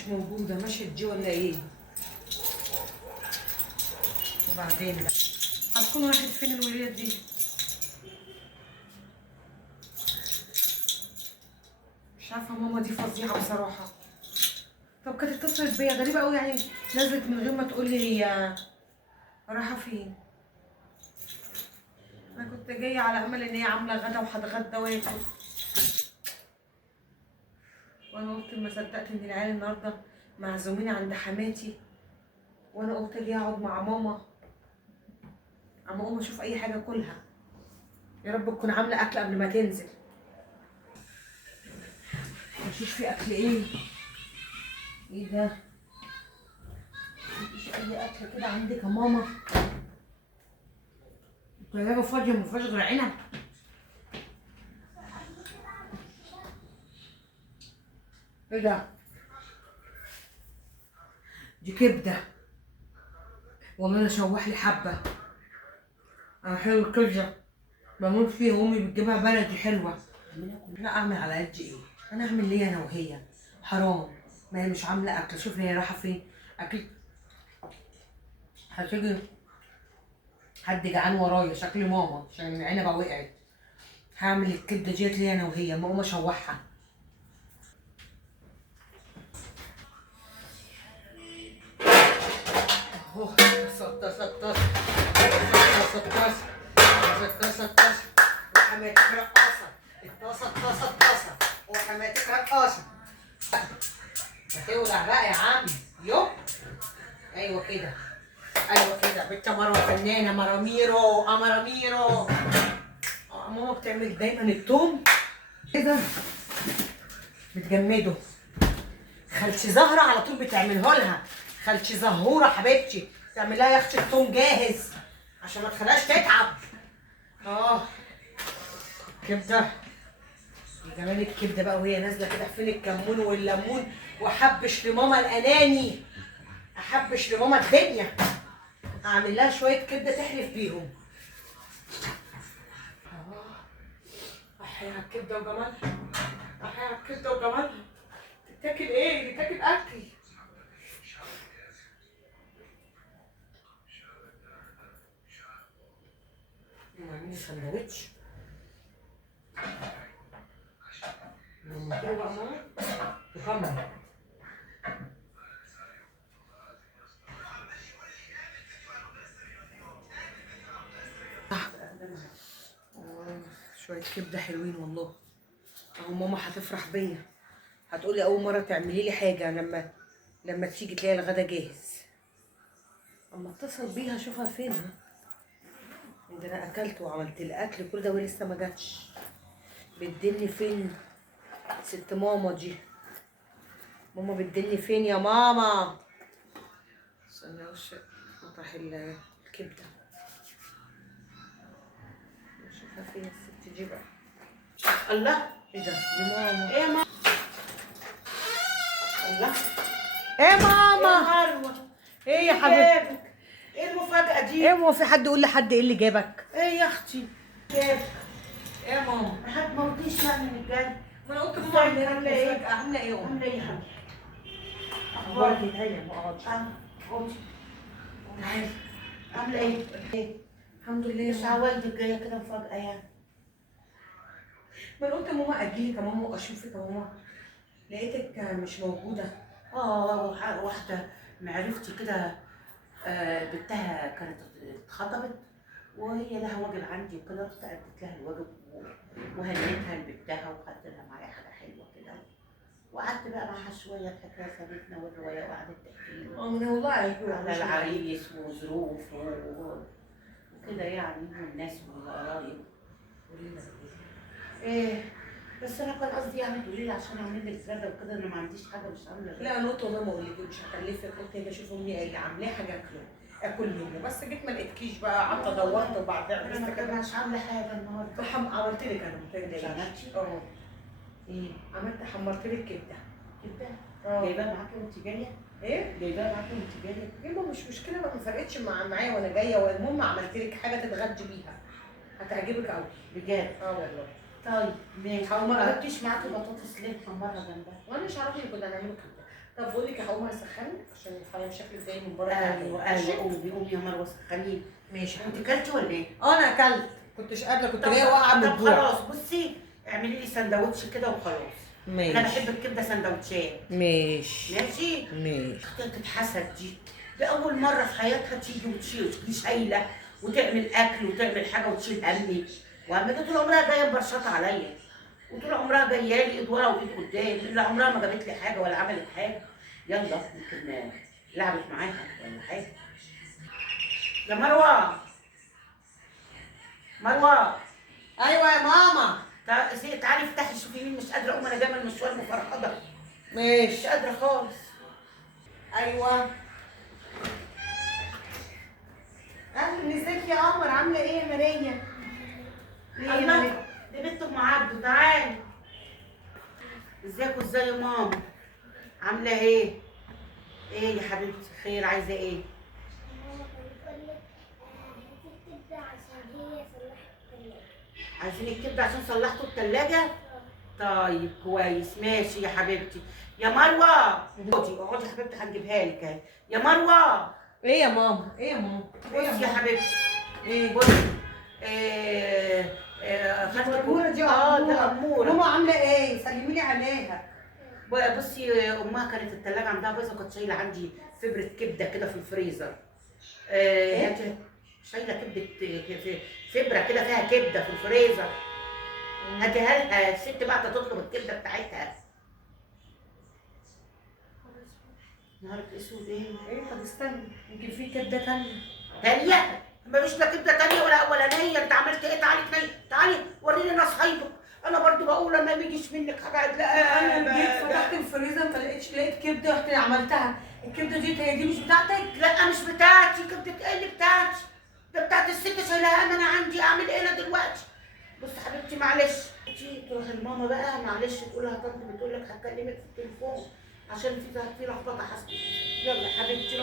مش موجودة، مشيت دي ولا ايه؟ وبعدين بقى هتكون راحت فين الولية دي؟ مش عارفة ماما دي فظيعة بصراحة. طب كانت اتصلت بيا غريبة قوي يعني، نزلت من غير ما تقول لي هي رايحة فين. انا كنت جاية على امل ان هي عاملة غدا وهتغدى واكل، وانا قلت ما صدقت ان العيال النهارده معزومين عند حماتي، وانا قلت اجي اقعد مع ماما اما اقوم اشوف اي حاجه اكلها. يا رب تكون عامله اكل قبل ما تنزل. اشوف في اكل ايه. ايه ده؟ مفيش اي اكل كده عندك يا ماما؟ التلاجة فاضيه مفيهاش غير عنب. ايه ده؟ دي كبده. والله انا شوح لي حبه. انا حلو الكبده بموت فيها، امي بتجيبها بلدي حلوه. لا اعمل على قد ايه؟ انا اعمل ليه انا وهي؟ حرام. ما هي مش عامله اكل، شوف هي رايحه فين. اكيد هتيجي حد جعان ورايا، شكل ماما عشان العنبه وقعت. هعمل الكبده ديت ليا انا وهي، ما اقوم اشوحها. اهو ستاشر وحماتك رقاصه. الطاسه وحماتك رقاصه. هتولع بقى يا عم. يو ايوه كده، ايوه كده. بنت مروه فنانه، مراميرو مراميرو. ماما بتعمل دايما التوم كده بتجمده. خالتي زهره على طول بتعمله لها. خالتي زهوره حبيبتي تعمل لها يا اختي التوم جاهز عشان ما تخليهاش تتعب. كبده. جمال الكبده بقى وهي نازله كده، فين الكمون والليمون، واحبش لماما الاناني، احبش لماما الدنيا. اعمل لها شويه كبده تحلف بيهم. احيا على الكبده وجمالها، احيا على الكبده وجمالها. تتاكل ايه؟ تتاكل اكل. اعملي سندوتش. نعمله بقى ماما تكمل. شويه كبده حلوين والله. اهو ماما هتفرح بيا، هتقولي اول مره تعملي لي حاجه لما تيجي تلاقي الغدا جاهز. اما اتصل بيها اشوفها فينها. ده انا اكلت وعملت الاكل كل ده ولسه ما جاتش. بتدلني فين ست ماما دي؟ ماما بتدلني فين يا ماما؟ استنى وش مطرح الكبده. اشوفها فين الست دي بقى. الله، ايه ده؟ دي ماما. ايه يا ماما؟ الله، ايه يا ماما؟ ايه مروه؟ ايه يا حبيبتي؟ ايه المفاجأة دي؟ ايه هو في حد يقول لحد ايه اللي جابك؟ ايه يا اختي؟ جابك؟ ايه يا ماما؟ حد ما رضيش يعني من الجد. ما انا قلت ازيك؟ ماما عامله عاملة ايه؟ ايه؟ عامله ايه يا عاملة ايه يا حبيبتي؟ اخبارك اخبارك؟ ايه يا ماما؟ قومي. تعالي. عاملة ايه؟ ايه؟ الحمد لله. مش عوالدك جاية كده مفاجأة يعني؟ ما انا قلت ماما اجيلك يا ماما واشوفك يا ماما، لقيتك مش موجوده. واحدة معرفتي كده، بنتها كانت اتخطبت وهي لها واجب عندي وكده، رحت اديت لها الواجب وهنيتها لبنتها وخدت لها معايا حاجة حلوة كده، وقعدت بقى معاها شوية. الحكاية سابتنا والرواية وقعدت تحكي لي انا والله على العريس وظروفه وكده يعني، والناس والقرايب. ايه بس انا كان قصدي يعني تقولي لي عشان اعمل لك غدا وكده، انا ما عنديش حاجه مش عامله غدا. لا انا قلت والله ما اقولكش هكلفك، قلت اجي اشوف امي اللي عاملاه حاجه اكل منه، بس جيت ما لقيتكيش بقى، قعدت دورت وبعدين انا ما كنتش عامله حاجه النهارده. عملت لك انا متهيألي. عملتي؟ اه ايه عملت، حمرت لك كبده. كده؟ اه جايباها معاكي وانت جايه؟ ايه؟ جايباها معاكي وانت جايه؟ يبقى مش مشكله بقى، ما فرقتش معايا وانا جايه، والمهم عملت لك حاجه تتغدي بيها هتعجبك قوي. بجد؟ اه والله. طيب ماشي. حمرها. ما جبتيش معاكي بطاطس ليه محمره جنبها؟ وانا مش عارفه ان كنا هنعمله كده. طب بقول لك هقوم اسخنك عشان الحمام شكلك جاي من بره. ايوه قومي يا مروه سخنيني. ماشي. انت كلتي ولا ايه؟ انا اكلت، كنتش قادره، كنت طب جايه واقعه من طب الجوع. خلاص بصي اعملي لي سندوتش كده وخلاص. ماشي. انا بحب الكبده سندوتشات. ماشي ماشي. ماشي. تتحسد دي اول مره في حياتها تيجي وتشيل شايله وتعمل اكل وتعمل حاجه وتشيل همي. وعملت طول عمرها جايه مبرشطه عليا، وطول عمرها جايه لي ايد ورا وايد قدام، الا عمرها ما جابت لي حاجه ولا عملت حاجه. يلا يمكن لعبت معاها ولا حاجه. يا مروه مروه. ايوه يا ماما. تعالي افتحي شوفي مين. مش قادره اقوم، انا جايه من المشوار مفرهده. مش ماشي. قادره خالص. ايوه. اهلا، ازيك يا قمر؟ عامله ايه يا ماريا؟ الله، دي بنت ام عبده. تعالي. ازيك وازاي يا ماما؟ عامله ايه؟ ايه يا حبيبتي؟ خير، عايزه ايه؟ ماما كانت بتقول لك هاتي الكبدة عشان هي صلحت التلاجة. عايزين الكبده عشان صلحتوا التلاجة؟ طيب كويس، ماشي يا حبيبتي. يا مروه اقعدي يا حبيبتي هنجيبها لك اهي. يا مروه. ايه يا ماما؟ ايه يا ماما؟ بصي يا حبيبتي. ايه؟ بصي. دي خدت أمورة، دي دي أمورة. اموره. ماما عامله ايه؟ سلمي لي عليها. بصي امها كانت التلاجة عندها بايظه، كانت شايله عندي فبره كبده كده في الفريزر. هاتي. شايله كبده فبره كده فيها كبده في الفريزر. هاتيها لها الست بقى تطلب الكبده بتاعتها. نهارك اسود ايه؟ ايه؟ طب استني، يمكن في كبده تانيه. تانية؟ مفيش لا كبده تانية ولا اولانيه. انت عملت ايه؟ تعالي تعالي وريني ناس صحيبك. انا برضو بقول لما ما يجيش منك حاجه. لا انا جيت فتحت الفريزر ما لقيتش، لقيت كبده رحت عملتها. الكبده دي هي دي مش بتاعتك؟ لا مش بتاعتي. كبده ايه اللي بتاعتي؟ ده بتاعت الست شايلها. انا عندي اعمل ايه انا دلوقتي؟ بص حبيبتي معلش، تروح لماما بقى معلش تقول لها طنط بتقول لك هتكلمك في التليفون عشان في لخبطه حصلت. يلا يا حبيبتي،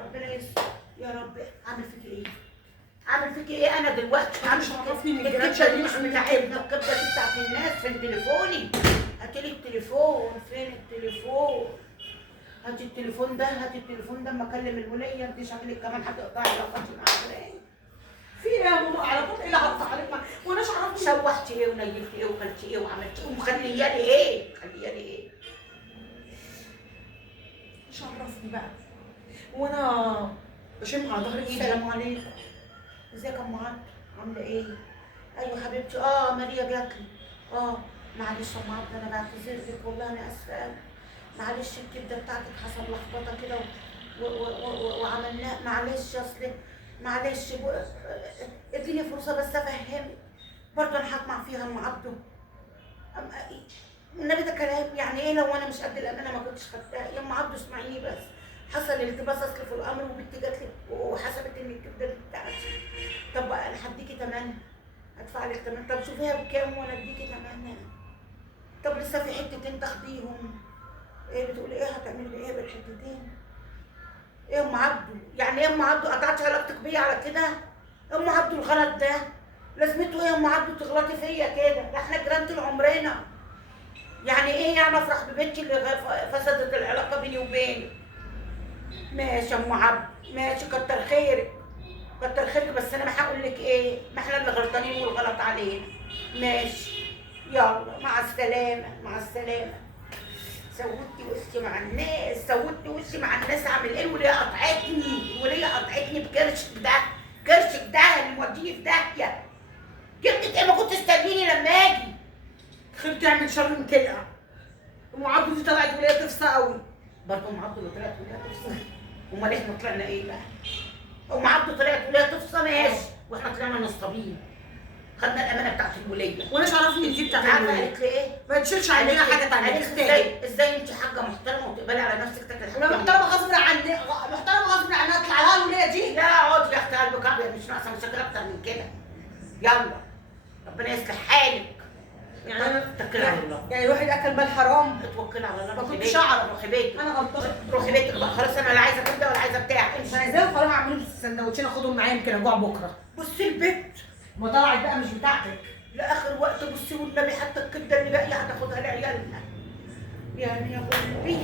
ربنا يستر يا رب. اعمل فيكي ايه؟ اعمل فيكي ايه انا دلوقتي؟ مش عرفني من الجيران الكبده دي مش شايلين بتاعتنا، الكبده دي بتاعت الناس. فين تليفوني؟ هاتي لي التليفون. فين التليفون؟ هاتي التليفون ده، هاتي التليفون ده. اما اكلم الوليه انت شكلك كمان هتقطعي علاقتي مع الجيران. في ايه يا ماما؟ علاقات ايه اللي هقطع عليك؟ وانا عرفتي شوحتي ايه ونيلتي ايه وكلتي ايه وعملتي ايه ومخليالي ايه؟ مخليالي ايه؟ مش عرفني بقى، وانا بشم على ظهر ايدي. السلام عليكم. ازيك يا ام عبد؟ عامله ايه؟ ايوه حبيبتي. ماريا جات لي. معلش يا ام عبد، انا بعتذر لك والله، انا اسفه قوي. معلش الكبده بتاعتك حصل لخبطه كده وعملناها. معلش اصل معلش اديني فرصه بس افهمك. برضه انا هطمع فيها ام عبده. النبي ده كلام يعني ايه؟ لو انا مش قد الامانه ما كنتش خدتها. يا ام عبده اسمعيني بس. حصل التباس اصل في الامر، وبنتي جات لي وحسبت ان الكبده دي بتاعتي. طب انا هديكي تمن، ادفع لك تمن. طب شوفيها بكام وانا اديكي تمنها. طب لسه في حتتين تاخديهم. ايه بتقولي ايه؟ هتعملي بايه بالحتتين؟ ايه يا ام عبده؟ يعني ايه يا ام عبده؟ قطعتي علاقتك بيا على كده؟ يا ام عبده الغلط ده لازمته ايه يا ام عبده تغلطي فيا كده؟ ده احنا جيران طول عمرنا. يعني ايه يعني افرح ببنتي اللي فسدت العلاقه بيني وبينك؟ ماشي يا ام عبد، ماشي، كتر خيرك كتر خيرك. بس انا ما هقول لك ايه، ما احنا اللي غلطانين والغلط علينا. ماشي، يلا مع السلامه مع السلامه. سودتي وشي مع الناس، سودتي وشي مع الناس. اعمل ايه؟ الوليه قطعتني بكرشك ده. كرشك ده اللي موديني في داهيه. جبتك ايه؟ ما كنت تستنيني لما اجي. خير تعمل شر من كده. ام عبده دي طلعت وليه تفصى قوي. برضه ام عبده اللي طلعت وليه تفصى؟ امال احنا طلعنا ايه بقى؟ ام عبده طلعت وليه تفصى ماشي، واحنا طلعنا نصابين. خدنا الامانه بتاعت الوليه. وانا عرفني ان دي بتاعت عارفه الولية. قالت لي ايه؟ ما تشيلش علينا حاجه تانيه. قالت لي تستاهل. ازاي انت حاجه محترمه وتقبلي على نفسك تاكلي حاجه؟ انا محترمه غصب عني، محترمه غصب عني اطلع لها الوليه دي. لا اقعدي يا اختي، قلبك ابيض، مش ناقصه مشاكل اكتر من كده. يلا ربنا يصلح حالك. يعني انا توكلي على الله. يعني الواحد اكل مال حرام. اتوكلي على الله. ما روحي كنتش بيتك، اعرف. روحي بيتك، انا غلطانه. روحي بيتك بقى خلاص. انا لا عايزه كبده ولا عايزه بتاع. مش امشي. عايزاهم خلاص، اعملوا سندوتشين اخدهم معايا يمكن اجوع بكره. بصي البيت. ما طلعت بقى مش بتاعتك. لاخر وقت بصي والنبي حتى الكبده اللي باقيه هتاخدها لعيالنا. يعني يا قلبي